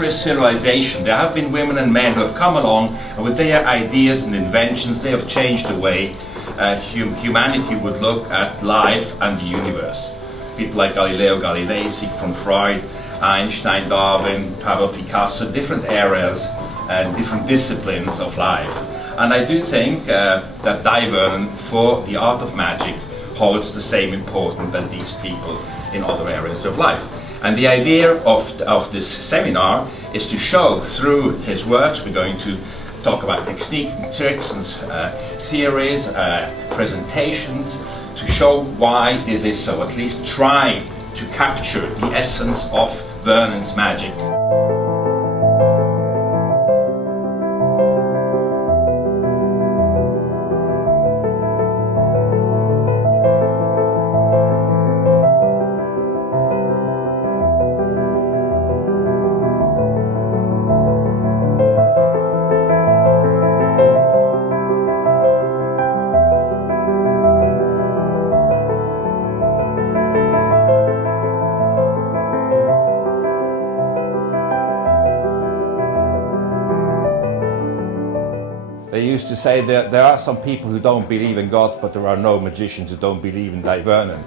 Of civilization, there have been women and men who have come along, and with their ideas and inventions they have changed the way humanity would look at life and the universe. People like Galileo Galilei, Sigmund Freud, Einstein, Darwin, Pablo Picasso, different areas and different disciplines of life. And I do think that Dai Vernon for the art of magic holds the same importance as these people in other areas of life. And the idea of this seminar is to show through his works, we're going to talk about technique and tricks and theories, presentations, to show why this is so, at least try to capture the essence of Vernon's magic. They used to say that there are some people who don't believe in God, but there are no magicians who don't believe in Dai Vernon.